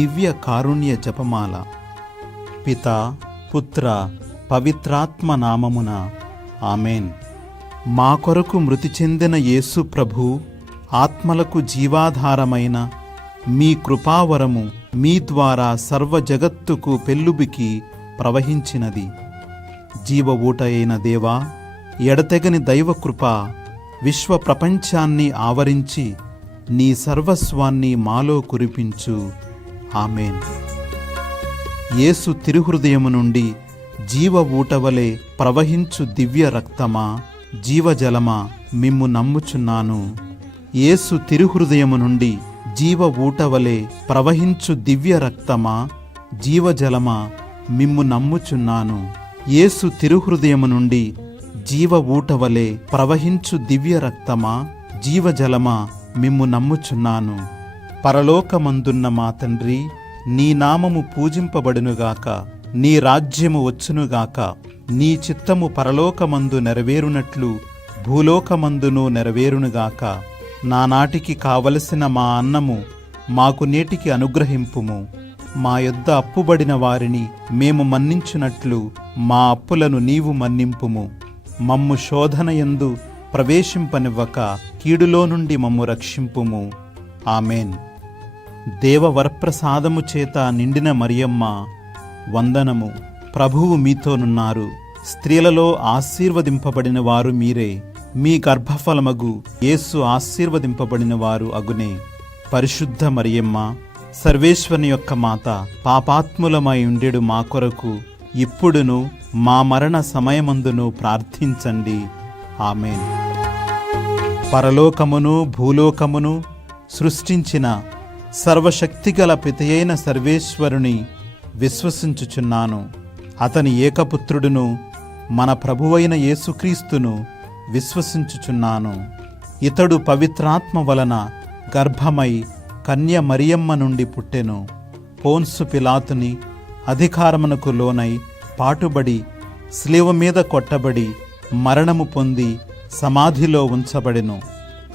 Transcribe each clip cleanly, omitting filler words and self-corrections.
దివ్య కారుణ్య జపమాల. పితా, పుత్ర, పవిత్రాత్మ నామమున ఆమెన్. మా కొరకు మృతి చెందిన యేసు ప్రభు ఆత్మలకు జీవాధారమైన మీ కృపావరము మీ ద్వారా సర్వ జగత్తుకు పెల్లుబికి ప్రవహించినది. జీవ ఊట అయిన దేవా, ఎడతెగని దైవకృప విశ్వ ప్రపంచాన్ని ఆవరించి నీ సర్వస్వాన్ని మాలో కురిపించు. ఆమెన్. యేసు తిరుహృదయము నుండి జీవ ఊటవలే ప్రవహించు దివ్య రక్తమా, జీవజలమా, మిమ్ము నమ్ముచున్నాను. యేసు తిరుహృదయము నుండి జీవ ఊటవలే ప్రవహించు దివ్య రక్తమా, జీవజలమా, మిమ్ము నమ్ముచున్నాను. యేసు తిరుహృదయము నుండి జీవ ఊటవలే ప్రవహించు దివ్య రక్తమా, జీవజలమా, మిమ్ము నమ్ముచున్నాను. పరలోకమందున్న మా తండ్రి, నీ నామము పూజింపబడునుగాక, నీ రాజ్యము వచ్చునుగాక, నీ చిత్తము పరలోకమందు నెరవేరునట్లు భూలోకమందును నెరవేరునుగాక. నానాటికి కావలసిన మా అన్నము మాకు నేటికి అనుగ్రహింపుము. మా యొద్ద అప్పుబడిన వారిని మేము మన్నించునట్లు మా అప్పులను నీవు మన్నింపుము. మమ్ము శోధనయందు ప్రవేశింపనివ్వక కీడులో నుండి మమ్ము రక్షింపుము. ఆమెన్. దేవవరప్రసాదము చేత నిండిన మరియమ్మ, వందనము. ప్రభువు మీతోనున్నారు. స్త్రీలలో ఆశీర్వదింపబడిన వారు మీరే. మీ గర్భఫలమగు యేసు ఆశీర్వదింపబడిన వారు అగునే. పరిశుద్ధ మరియమ్మ, సర్వేశ్వరుని యొక్క మాత, పాపాత్ములమై ఉండెడు మా కొరకు ఇప్పుడును మా మరణ సమయమందును ప్రార్థించండి. ఆమెన్. పరలోకమును భూలోకమును సృష్టించిన సర్వశక్తిగల పితయైన సర్వేశ్వరుని విశ్వసించుచున్నాను. అతని ఏకపుత్రుడును మన ప్రభువైన యేసుక్రీస్తును విశ్వసించుచున్నాను. ఇతడు పవిత్రాత్మ వలన గర్భమై కన్య మరియమ్మ నుండి పుట్టెను. పోన్సు పిలాతుని అధికారమునకు లోనై పాటుబడి శిలువ మీద కొట్టబడి మరణము పొంది సమాధిలో ఉంచబడెను.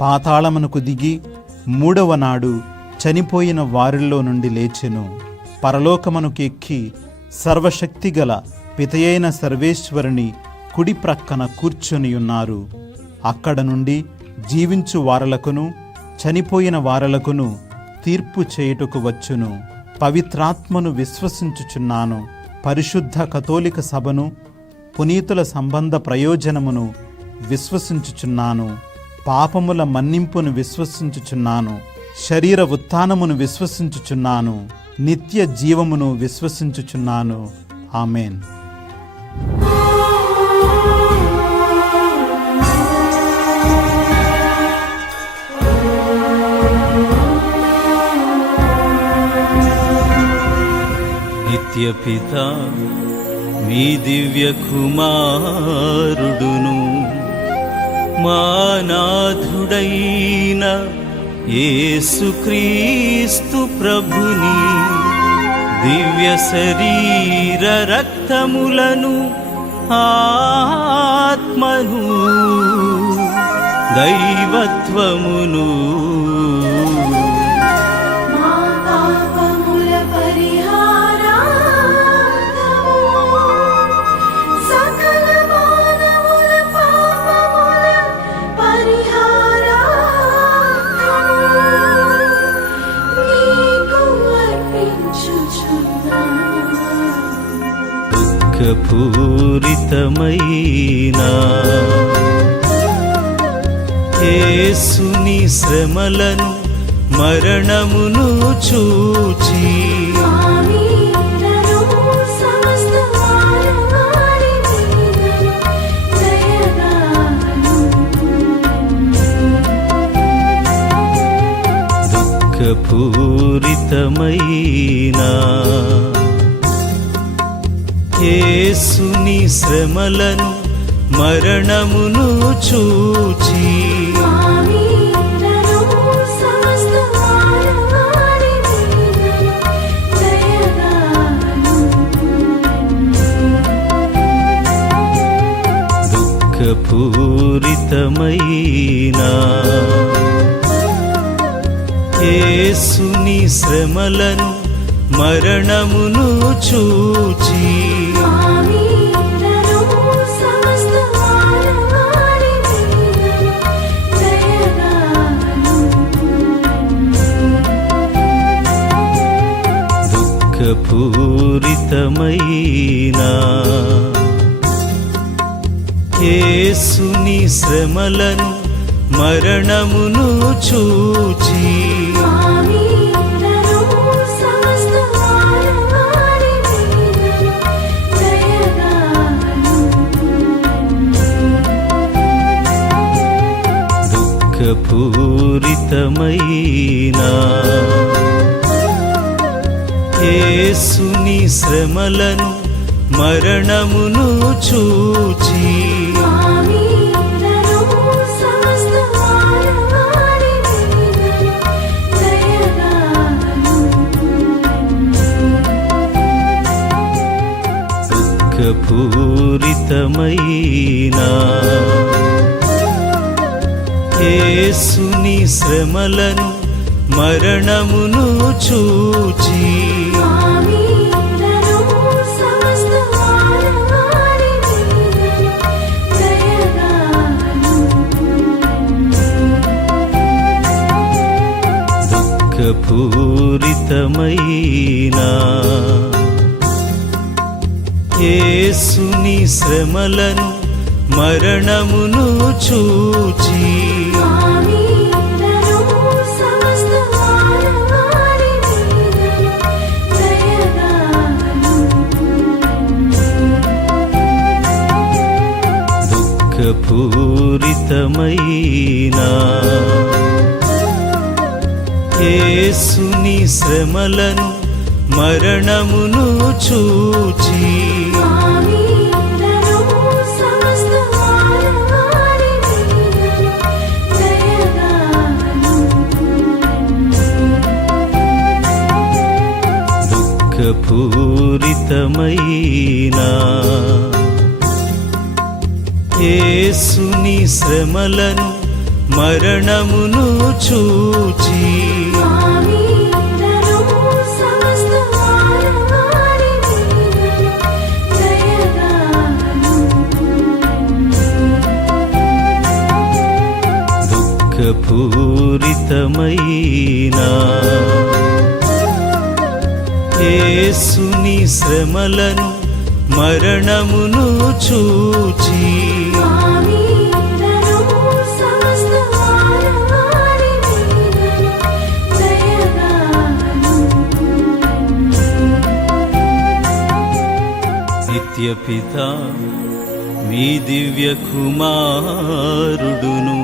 పాతాళమునకు దిగి మూడవ నాడు చనిపోయిన వారిలో నుండి లేచెను. పరలోకమునకు ఎక్కి సర్వశక్తిగల పితయైన సర్వేశ్వరుని కుడి ప్రక్కన కూర్చొనియున్నారు. అక్కడ నుండి జీవించు వారలకును చనిపోయిన వారలకును తీర్పు చేయుటకు వచ్చును. పవిత్రాత్మను విశ్వసించుచున్నాను. పరిశుద్ధ కథోలిక సభను, పునీతుల సంబంధ ప్రయోజనమును విశ్వసించుచున్నాను. పాపముల మన్నింపును విశ్వసించుచున్నాను. శరీర ఉత్థానమును విశ్వసించుచున్నాను. నిత్య జీవమును విశ్వసించుచున్నాను. ఆమెన్. నిత్యపితా మీ దివ్య కుమారుడును మా నాథుడైన యేసుక్రీస్తు ప్రభుని దివ్య శరీర రక్తములను ఆత్మను దైవత్వమును పూరితమైన యేసుని శ్రమలను మరణమును చూచి దుఃఖపూరితమైన యేసుని శ్రమలను మరణమును చూచి దుఃఖపూరితమైన యేసుని శ్రమలను మరణమును చూచి దుఃఖపూరితమైన యేసుని శ్రమలను మరణమును చూచి దుఃఖపూరితమైన యేసుని శ్రమలను మరణమును చూచి దుఃఖపూరితమైన యేసుని శ్రమలను మరణమును చూచి దుఃఖపూరితమైన యేసుని శ్రమలను మరణమును చూచి దుఃఖపూరితమైన యేసుని శ్రమలను మరణమును చూచి దుఃఖపూరితమైన యేసుని శ్రమలను మరణమును చూచి దుఃఖపూరితమైన యేసుని శ్రమలను మరణమును చూచి నిత్యపిత మీ దివ్య కుమారుడును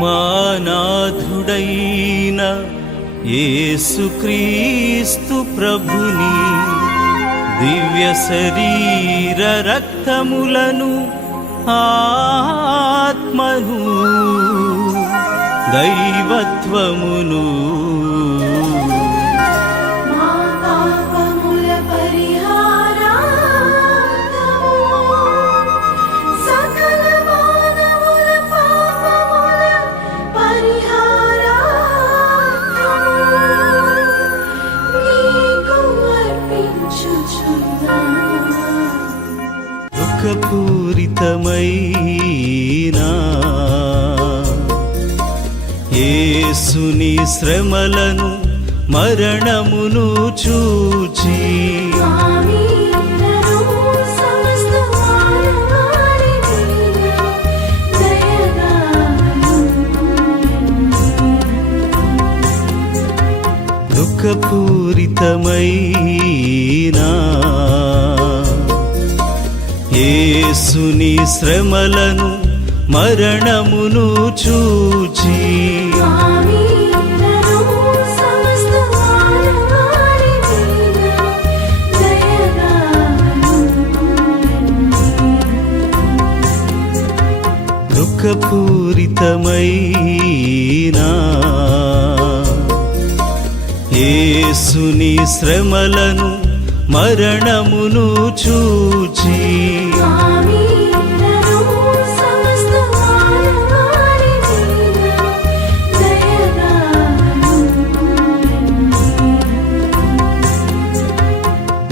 మా నాథుడైన యేసుక్రీస్తు ప్రభుని దివ్య శరీర రక్తములను ఆత్మను దైవత్వమును దుఃఖపూరితమైన యేసుని శ్రమలను మరణమును చూచి దుఃఖపూరితమైన యేసుని శ్రమలను మరణమును చూచి దుఃఖపూరితమైన యేసుని శ్రమలను మరణమును చూచి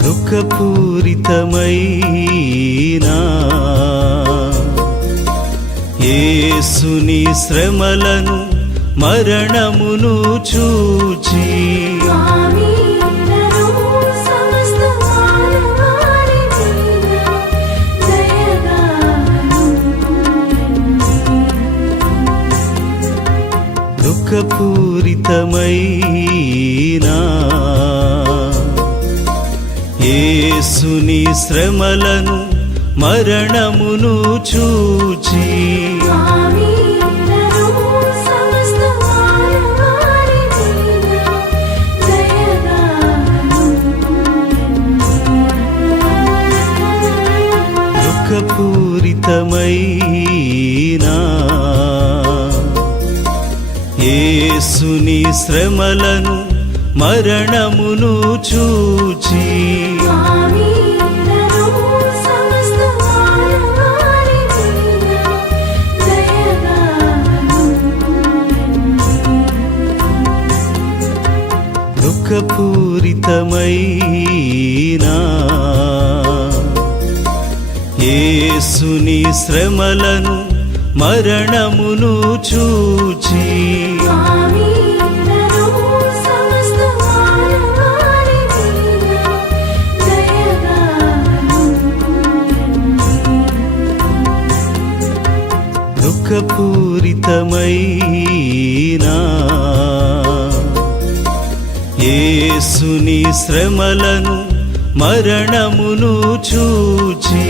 దుఃఖపూరితమైన యేసుని శ్రమలను మరణమును చూచి దుఃఖపూరితమైన యేసుని శ్రమలను మరణమును చూచి దుఃఖపూరితమైన యేసుని శ్రమలను మరణమును చూచి దుఃఖపూరితమైన యేసుని శ్రమలను మరణమును చూచి దుఃఖపూరితమైన యేసుని శ్రమలను మరణమును చూచి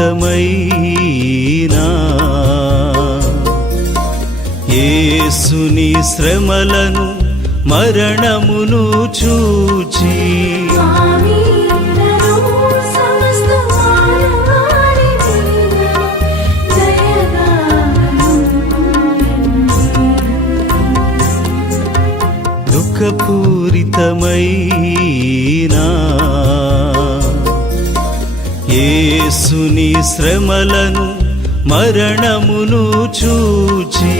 దుఃఖపూరితమైన యేసుని శ్రమలను మరణమును చూచి దుఃఖపూరితమైన యేసుని శ్రమలను మరణమును చూచి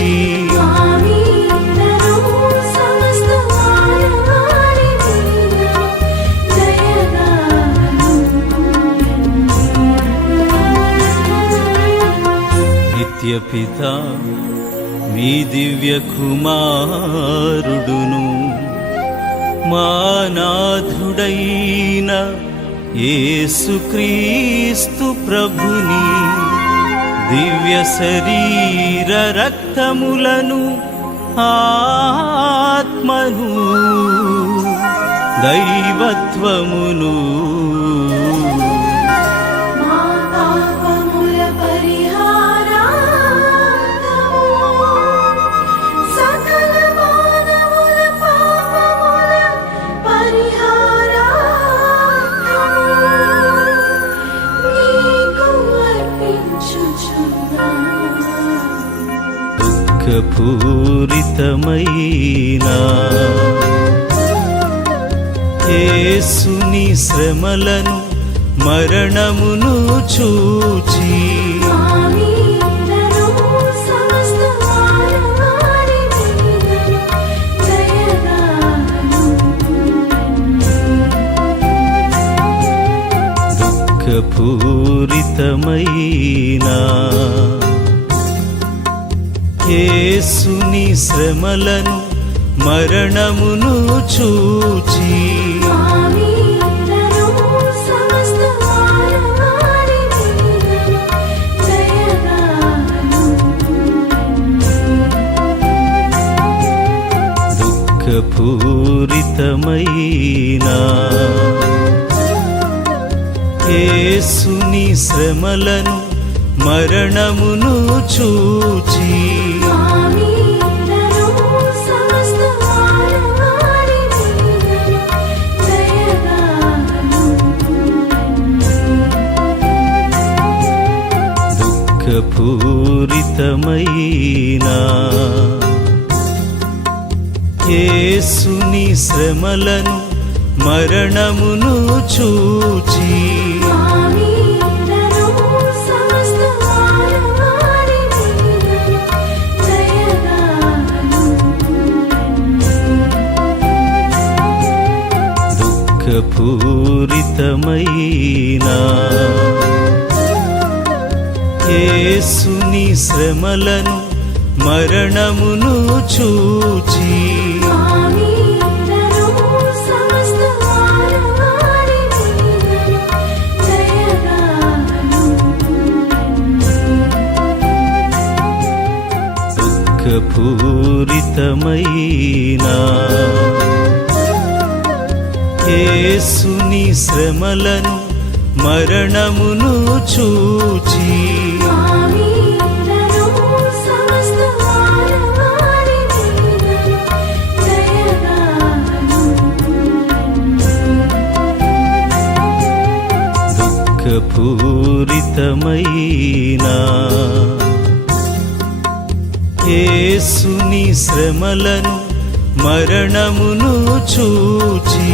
నిత్యపిత మీ దివ్య కుమారుడును మా నాథుడైన యేసుక్రీస్తు ప్రభుని దివ్య శరీర రక్తములను ఆత్మను దైవత్వమును దుఃఖపూరితమైన యేసుని శ్రమలను మరణమును చూచి దుఃఖపూరితమైన యేసుని శ్రమలను మరణమును చూచి దుఃఖపూరితమైన యేసుని శ్రమలను మరణమును చూచి దుఃఖపూరితమైన యేసుని శ్రమలను మరణమును చూచి దుఃఖపూరితమైన యేసుని శ్రమలను మరణమును చూచి దుఃఖపూరితమైన యేసుని శ్రమలను మరణమును చూచి దుఃఖపూరితమైన యేసుని శ్రమలను మరణమును చూచి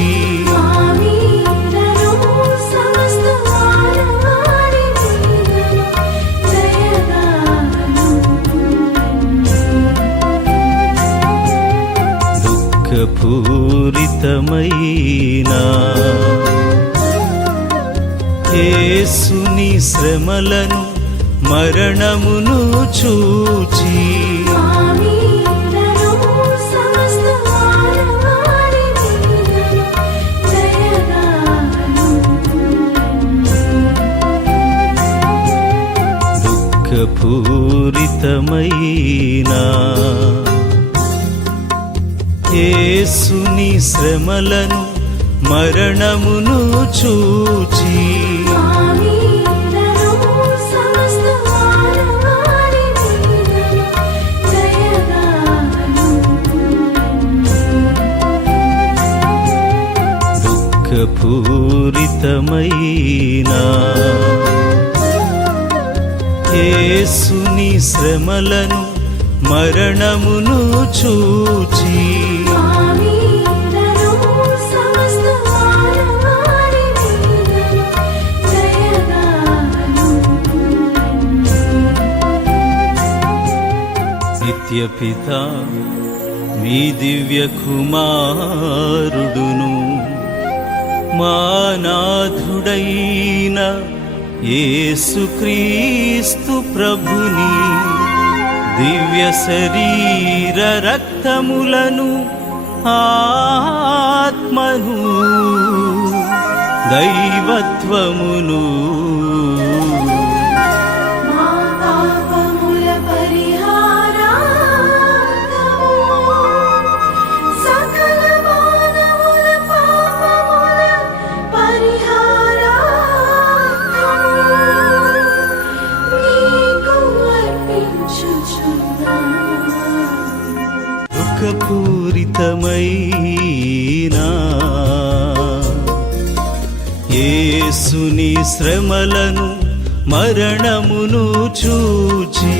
దుఃఖపూరితమైన యేసుని శ్రమలను మరణమును చూచి దుఃఖపూరితమైన యేసుని శ్రమలను మరణమును చూచి దుఃఖపూరితమైన యేసుని శ్రమలను మరణమును చూచి నిత్యపిత మీ దివ్య కుమారుడును మా నాథుడైన యేసుక్రీస్తు ప్రభుని దివ్య శరీర రక్తములను ఆత్మను దైవత్వమును దుఃఖపూరితమైన యేసుని శ్రమలను మరణమును చూచి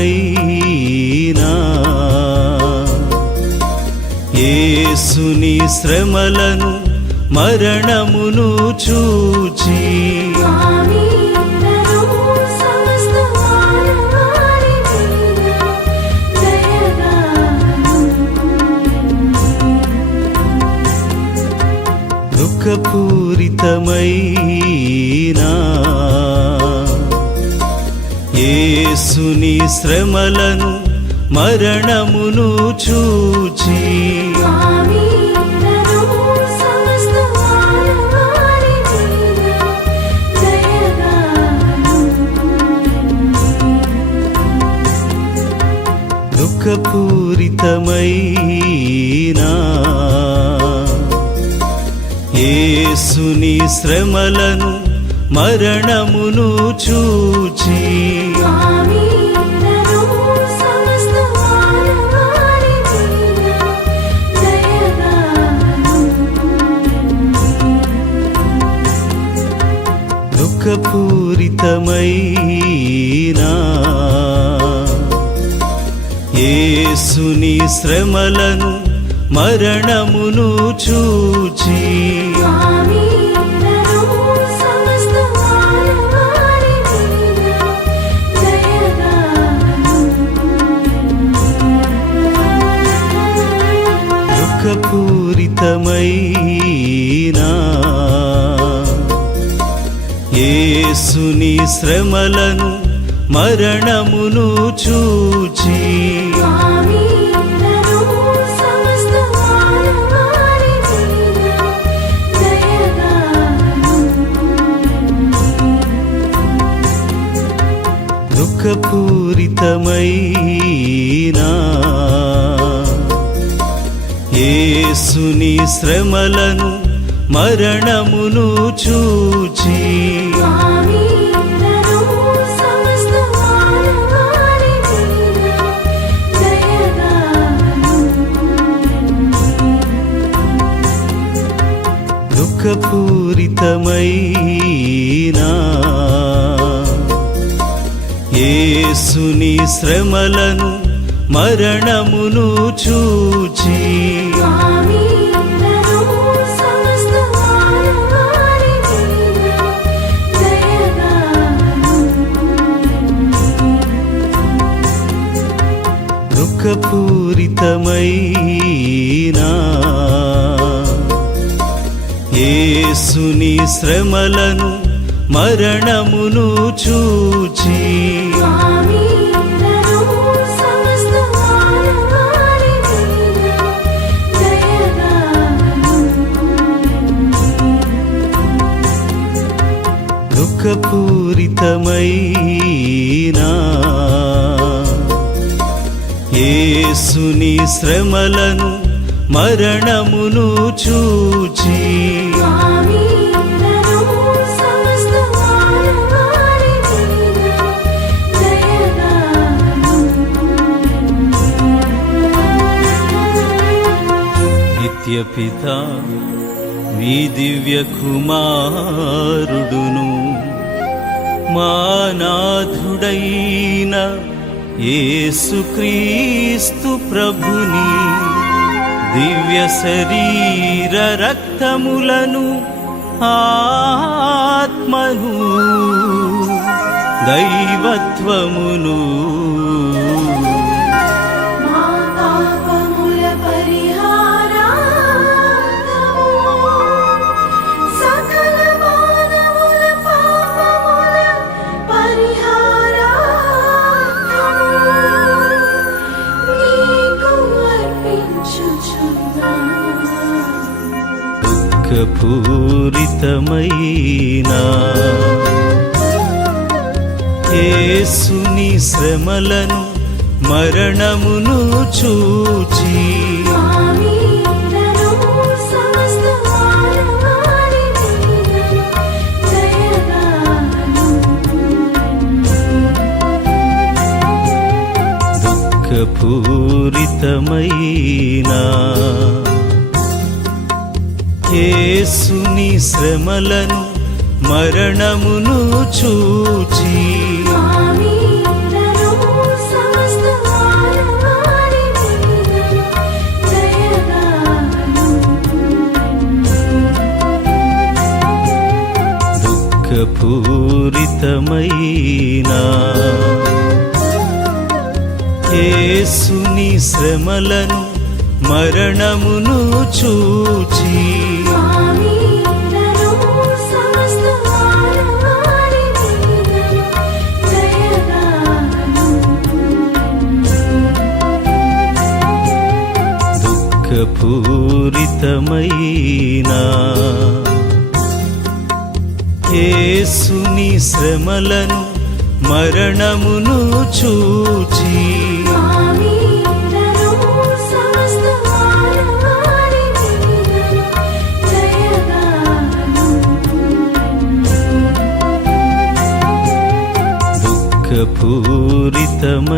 దుఃఖపూరితమైన యేసుని శ్రమలను మరణమును చూచి దుఃఖపూరితమైన యేసుని శ్రమలను మరణమును చూచి దుఃఖపూరితమైన యేసుని శ్రమలను మరణమును చూచి దుఃఖపూరితమైన యేసుని శ్రమలను మరణమును చూచి యేసుని శ్రమలను మరణమును చూచి దుఃఖపూరితమైన యేసుని శ్రమలను మరణమును చూచి దుఃఖపూరితమైన యేసుని శ్రమలను మరణమును చూచి దుఃఖపూరితమైన యేసుని శ్రమలను మరణమును చూచి దుఃఖపూరితమైన యేసుని శ్రమలను మరణమును చూచి నిత్యపిత మీ దివ్య కుమారుడును మా నాథుడైన యేసుక్రీస్తు ప్రభుని దివ్య శరీర రక్తములను ఆత్మను దైవత్వమును దుఃఖపూరితమైన యేసుని శ్రమలను మరణమును చూచి దుఃఖపూరితమైన యేసుని శ్రమలను మరణమును చూచి దుఃఖపూరితమైన యేసుని శ్రమలను మరణమును చూచి దుఃఖపూరితమైన యేసుని శ్రమలను మరణమును చూచి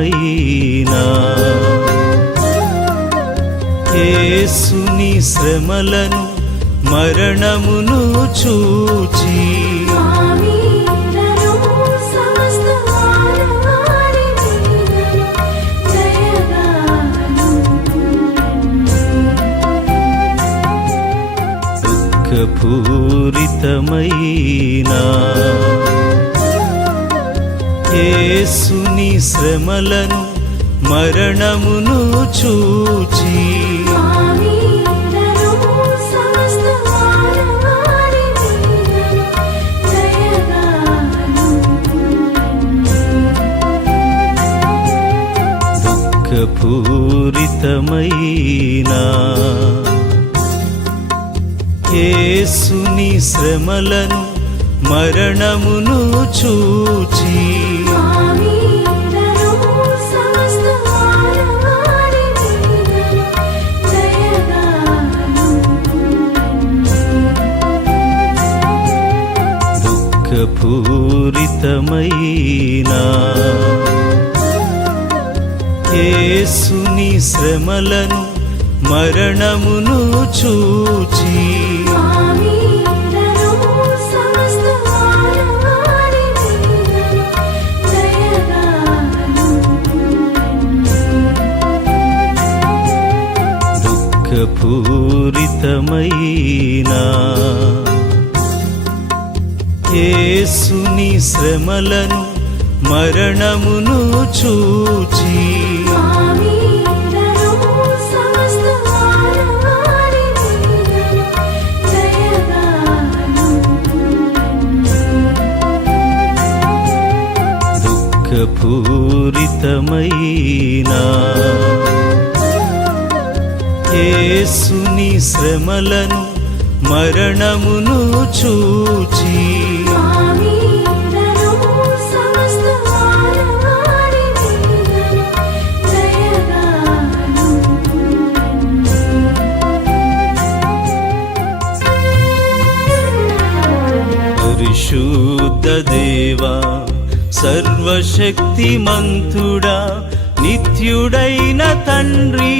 దుఃఖపూరితమైన యేసుని శ్రమలను మరణమును చూచి దుఃఖపూరితమైన యేసుని శ్రమలను మరణమును చూచి దుఃఖపూరితమైన యేసుని శ్రమలను మరణమును చూచి దుఃఖపూరితమైన యేసుని శ్రమలను మరణమును చూచి దుఃఖపూరితమైన యేసుని శ్రమలను మరణమును చూచి దుఃఖపూరితమైన యేసుని శ్రమలను మరణమును చూచి పరిశుద్ధ దేవా సర్వశక్తిమంతుడా నిత్యుడైన తండ్రి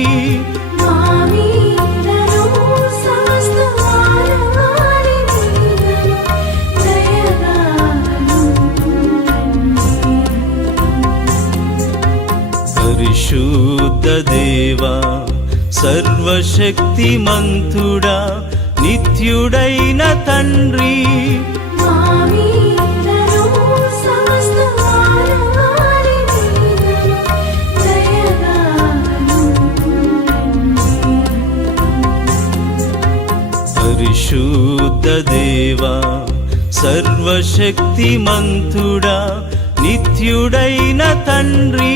పరిశుద్ధ దేవా సర్వశక్తిమంతుడా నిత్యుడైన తండ్రి పరిశుద్ధ దేవా సర్వశక్తిమంతుడా నిత్యుడైన తండ్రి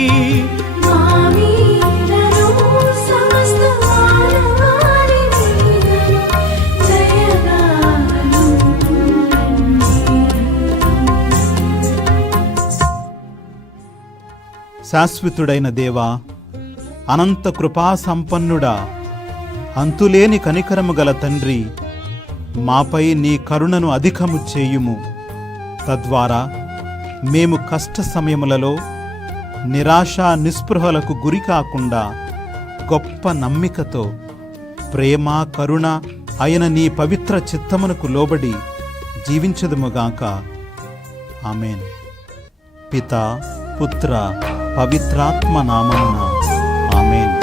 శాశ్వతుడైన దేవా, అనంత కృపా సంపన్నుడా, అంతులేని కనికరము గల తండ్రి, మాపై నీ కరుణను అధికము చేయుము. తద్వారా మేము కష్ట సమయములలో నిరాశ నిస్పృహలకు గురి కాకుండా గొప్ప నమ్మికతో ప్రేమ కరుణ అయిన నీ పవిత్ర చిత్తమునకు లోబడి జీవించదుముగాక. ఆమేన్. పితా పుత్ర పవిత్రాత్మ నామమున ఆమేన్.